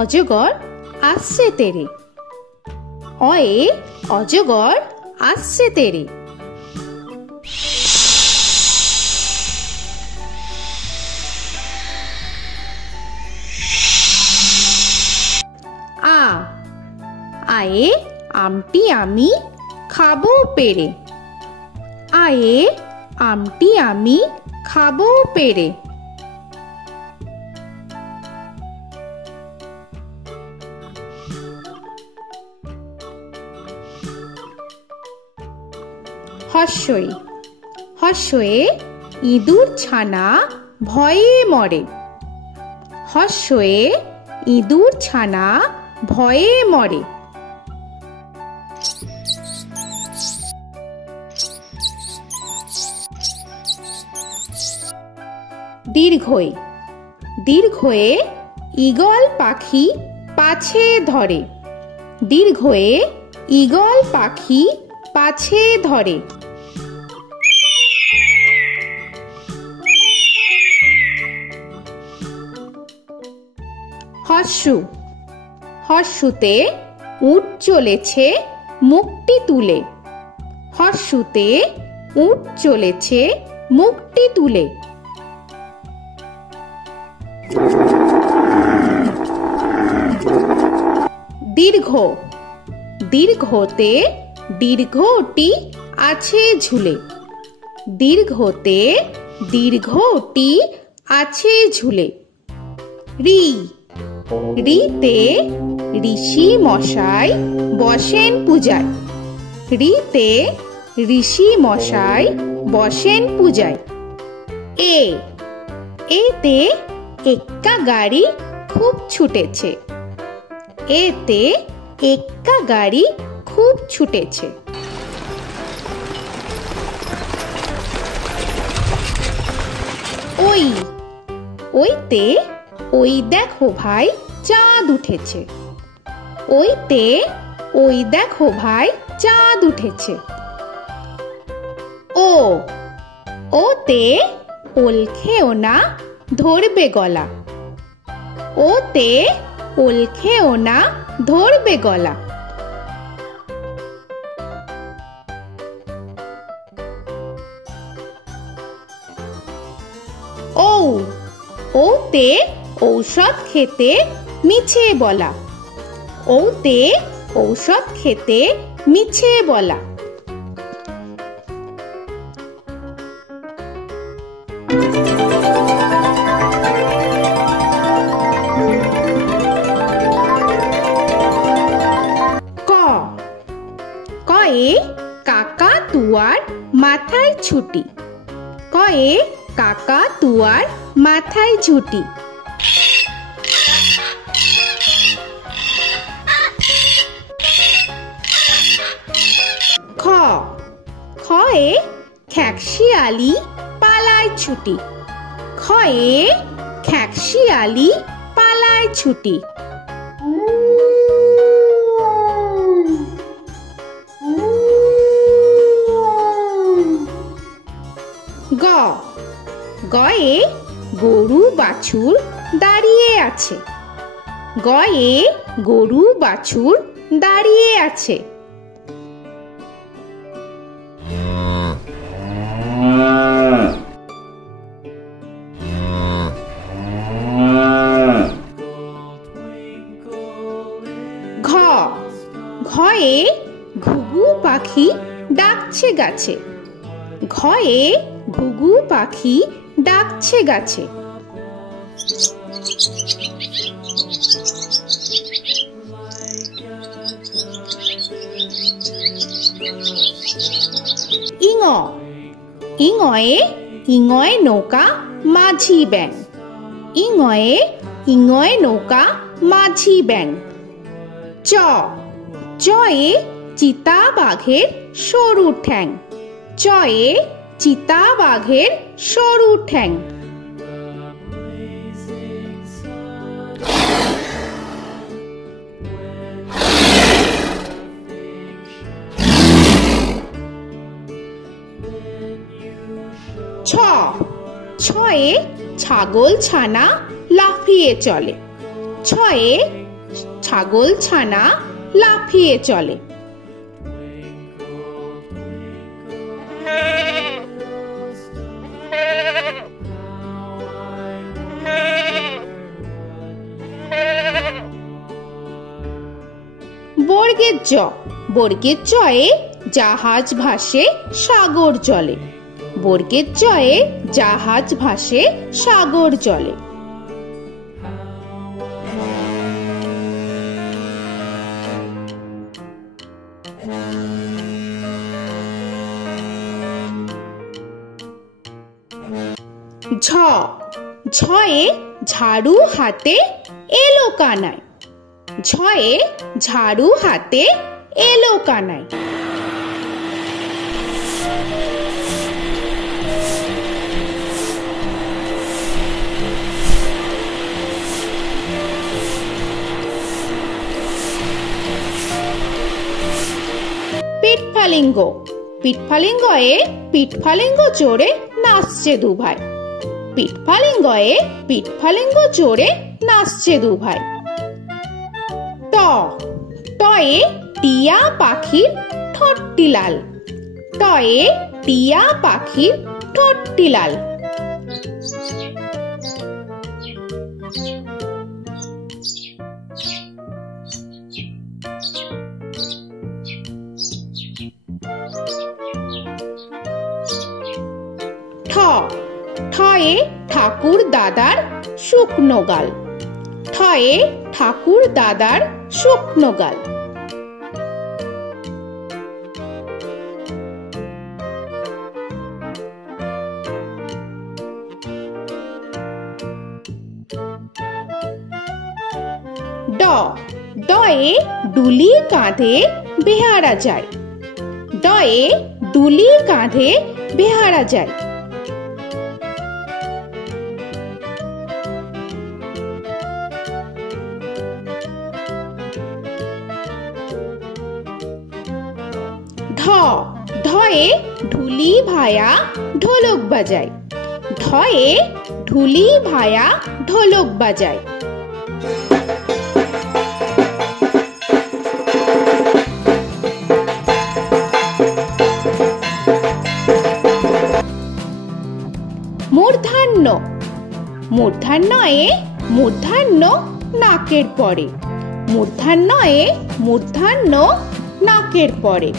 অজগর আসছে তেরে। অয়ে অজগর আসছে তেরে। আ আয়ে আমটি আমি খাবো পেরে। আয়ে আমটি আমি খাবো পেরে। হর্ষই হর্ষয়ে ইঁদুর ছানা ভয়ে মরে। হর্ষয়ে ইঁদুর ছানা ভয়ে মরে। দীর্ঘই দীর্ঘয়ে ঈগল পাখি পাছে ধরে। দীর্ঘয়ে ঈগল পাখি পাছে ধরে। হর্ষু হর্ষুতে উট চলেছে মুখটি তুলে। হর্ষুতে উট চলেছে মুখটি তুলে। দীর্ঘ দীর্ঘতে দীর্ঘটি আছে ঝুলে। দীর্ঘতে দীর্ঘটি আছে ঝুলে। রি রিতে ঋষি মশাই বসেন পূজায়। রিতে ঋষি মশাই বসেন পূজায়। এ এতে এক্কা গাড়ি খুব ছুটেছে। এতে এক্কা গাড়ি খুব ছুটেছে। ওই ওইতে ওই দেখো ভাই চাঁদ উঠেছে। ওইতে ওই দেখো ভাই চাঁদ উঠেছে। ও ওতে ওল খেও না ধরবে গলা। ওতে ওল খেও না ধরবে গলা। ও ওতে ঔষধ খেতে মিছে বলা। ওতে ঔষধ খেতে মিছে বলা। ক কয়ে কাকা তুয়ার মাথায় ছুটি। কয়ে কাকা তুয়ার মাথায় ঝুটি। খ খয়ে খ্যাকশিয়ালি পালায় ছুটি। খয়ে খ্যাকশিয়ালি পালায় ছুটি। গ গয়ে গরু বাছুর দাঁড়িয়ে আছে। গয়ে গরু বাছুর দাঁড়িয়ে আছে। ঘ ঘয়ে ঘুঘু পাখি ডাকছে গাছে। ঘয়ে ঘুঘু পাখি ডাকছে গাছে। ইঙ ইঙয়ে ইঙয়ে নৌকা মাঝি ব্যাং। ইঙয়ে ইঙয়ে নৌকা মাঝি ব্যাং। চ চয়ে চিতা বাঘের সরু ঠ্যাং। চয়ে চিতা বাঘের সরু ঠ্যাং। ছ ছয়ে ছাগল ছানা লাফিয়ে চলে। ছয়ে ছাগল ছানা লাফিয়ে চলে। বর্গের জ। বর্গের জয়ে জাহাজ ভাসে সাগর জলে। বর্গের জয়ে জাহাজ ভাসে সাগর জলে। ঝ। ঝয়ে ঝাড়ু হাতে এলো কানাই। ঝয়ে ঝাড়ু হাতে এলো কানাই। পিঠফালিঙ্গ। পিঠফালিঙ্গয়ে পিঠফালিঙ্গ চড়ে নাচছে দুভাই। পিঠফালিঙ্গয়ে পিঠফালিঙ্গ চড়ে নাচছে দুভাই। ট। টয়ে টিয়া পাখির ঠোঁটটি লাল। টয়ে টিয়া পাখির ঠোঁটটি লাল। ঠ। ঠয়ে ঠাকুর দাদার শুকনো গাল। ঠয়ে ঠাকুর দাদার শুকনো গাল। ড। ডয়ে ডুলি কাঁধে বেহারা যায়। ডয়ে ডুলি কাঁধে বেহারা যায়। ঢ। ঢয়ে ঢুলি ভায়া ঢোলক বাজায়। ঢয়ে ঢুলি ভায়া ঢোলক বাজায়। মূর্ধন্য। মূর্ধন্যয়ে মূর্ধন্য নাকের পরে। মূর্ধন্যয়ে মূর্ধন্য নাকের পরে।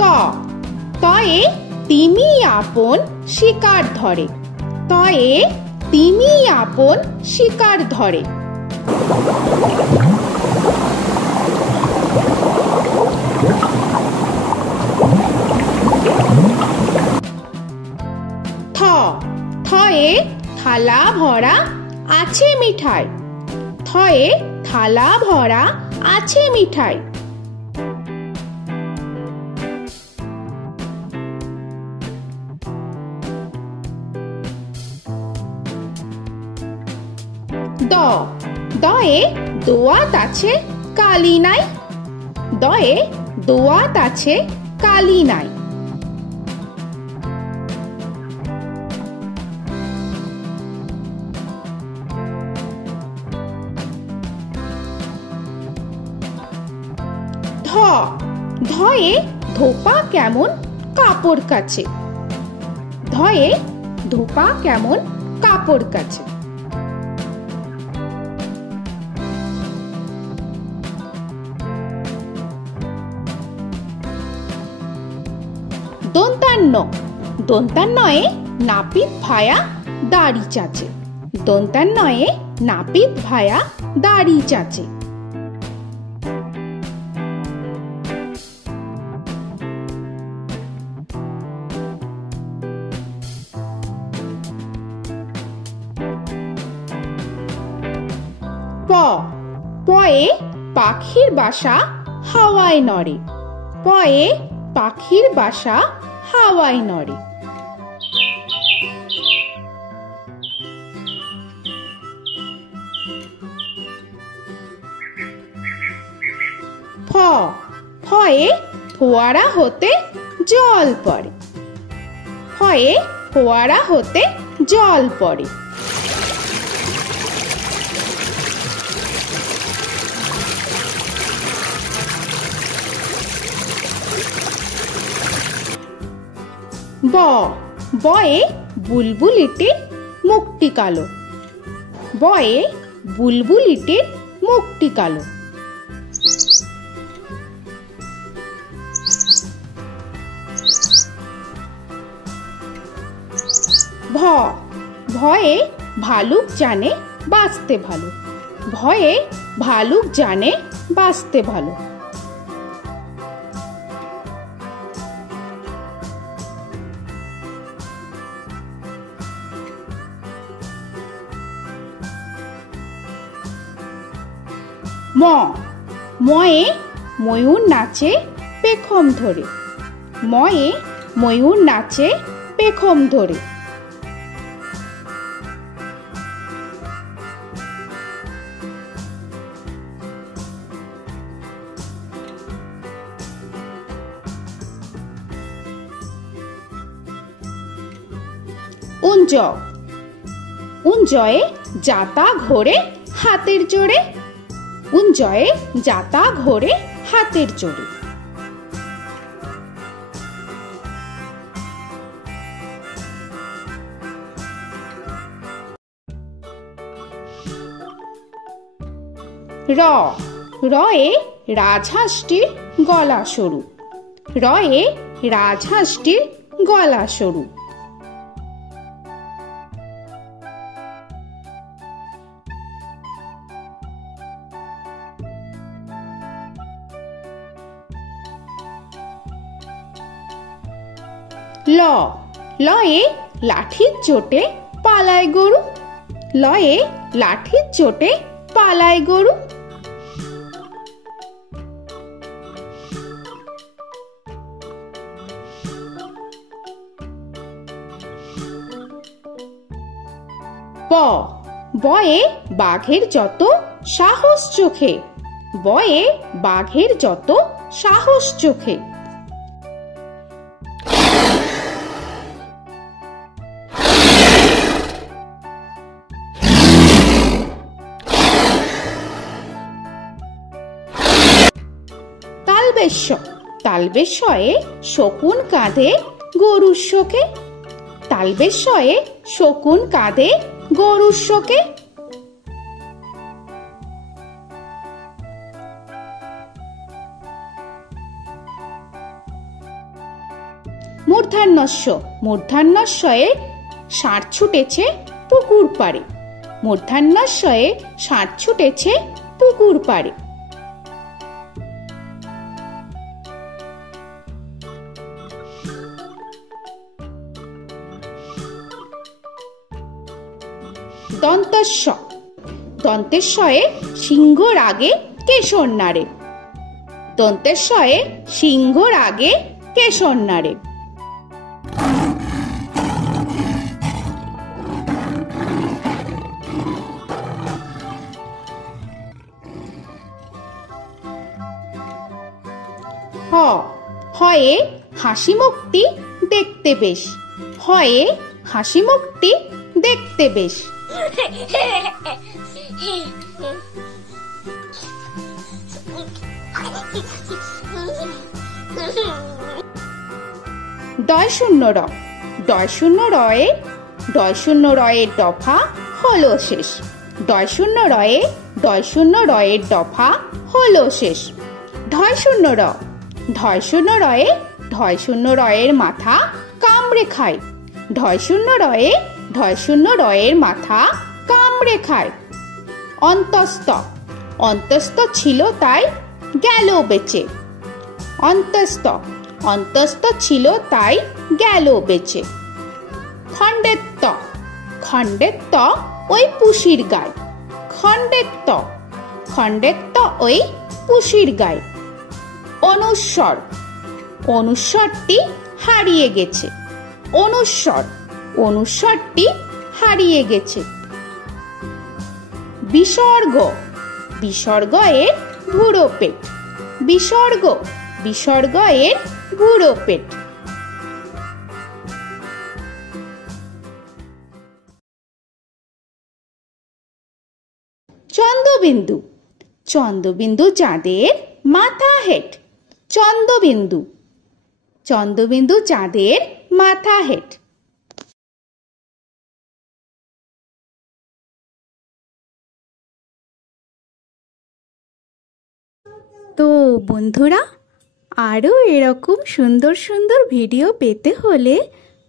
ত। তয়ে তিমি আপন শিকার ধরে। তয়ে তিমি আপন শিকার ধরে। থ। থয়ে থালা ভরা আছে মিঠাই। থয়ে থালা ভরা আছে মিঠাই। দ। দয়ে দোয়াত আছে কালি নাই। দয়ে দোয়াত আছে কালি নাই। ধ। ধয়ে ধোপা কেমন কাপড় কাছে। ধয়ে ধোপা কেমন কাপড় কাছে। দন্তান্ন। দন্তান্নয়ে নাপিত ভায়া দাড়ি চাচে। দন্তান্নয়ে নাপিত ভায়া দাড়ি চাচে। প। পয়ে পাখির বাসা হাওয়ায় নড়ে। পয়ে পাখির বাসা হাওয়ায় নড়ে। ফ। ফয়ে ফোয়ারা হতে জল পড়ে। ফয়ে ফোয়ারা হতে জল পড়ে। ব বয়ে বুলবুলিটির মুখটি কালো। বয়ে বুলবুলিটির মুখটি কালো। ভ ভয়ে ভালুক জানে বাঁচতে ভালো। ভয়ে ভালুক জানে বাঁচতে ভালো। ম ময়ে ময়ূর নাচে পেখম ধরে। ময়ে ময়ূর নাচে পেখম ধরে। উঞ্জ উঞ্জয়ে যাতা ঘোরে হাতের জোরে। উঞ্জয়ে যাতা ঘোরে হাতের জোরে। র রয়ে রাজহাঁসটির গলা সরু। রয়ে রাজহাঁসটির গলা সরু। ল লয়ে লাঠির চোটে পালায় গরু। লয়ে লাঠির চোটে পালায় গরু। ব বয়ে বাঘের যত সাহস চোখে। বয়ে বাঘের যত সাহস চোখে। তালবেশ্য তালবেশ্যয়ে শকুন কাঁধে গরুর শোকে। তালবেশ্যয়ে শকুন কাঁধে গরুর শোকে। মূর্ধন্যস্য মূর্ধন্যস্বয়ে ষাঁড় ছুটেছে পুকুর পাড়ে। মূর্ধন্যস্বয়ে ষাঁড় ছুটেছে পুকুর পাড়ে। দন্তস্ব দন্তেশ্বয়ে সিংহর আগে কেশর নাড়ে। দন্তেশ্বয়ে সিংহর আগে কেশর নাড়ে। হ হয়ে হাসি মুখটি দেখতে বেশ। হয়ে হাসি মুখটি দেখতে বেশ। ডয় শূন্য র ডয় শূন্য রয়ে ডয় শূন্য রয়ের দফা হলো শেষ। ডয় শূন্য রয়ে ডয় শূন্য রয়ের দফা হলো শেষ। ঢয় শূন্য র ঢয় শূন্য রয়ে ঢয় শূন্য রয়ের মাথা কামড়ে খায়। ঢয় শূন্য রয়ে ঢয় শূন্য রয়ের মাথা কামড়ে খায়। অন্তস্থ অন্তস্থ ছিল তাই গেল বেঁচে। অন্তস্থ অন্তস্থ ছিল তাই গেল বেঁচে। খণ্ডেত্ব খণ্ডেত্ব ওই পুষির গায়। খণ্ডেত্ব খণ্ডেত্ব ওই পুষির গায়। অনুস্বর অনুস্বরটি হারিয়ে গেছে। অনুস্বর অনুস্বরটি হারিয়ে গেছে। বিসর্গ বিসর্গ এর বুড়ো পেট। বিসর্গ বিসর্গ এর বুড়ো পেট। চন্দ্রবিন্দু চন্দ্রবিন্দু চাঁদের মাথা হেট। চন্দ্রবিন্দু চন্দ্রবিন্দু চাঁদের মাথা হেট। তো বন্ধুরা, আরও এরকম সুন্দর সুন্দর ভিডিও পেতে হলে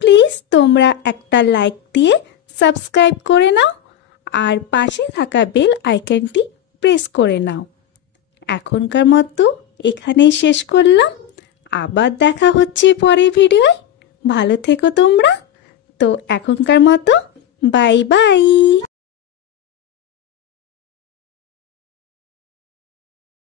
প্লিজ তোমরা একটা লাইক দিয়ে সাবস্ক্রাইব করে নাও আর পাশে থাকা বেল আইকনটি প্রেস করে নাও। এখনকার মতো এখানেই শেষ করলাম, আবার দেখা হচ্ছে পরের ভিডিওয়। ভালো থেকো তোমরা। তো এখনকার মতো বাই বাই।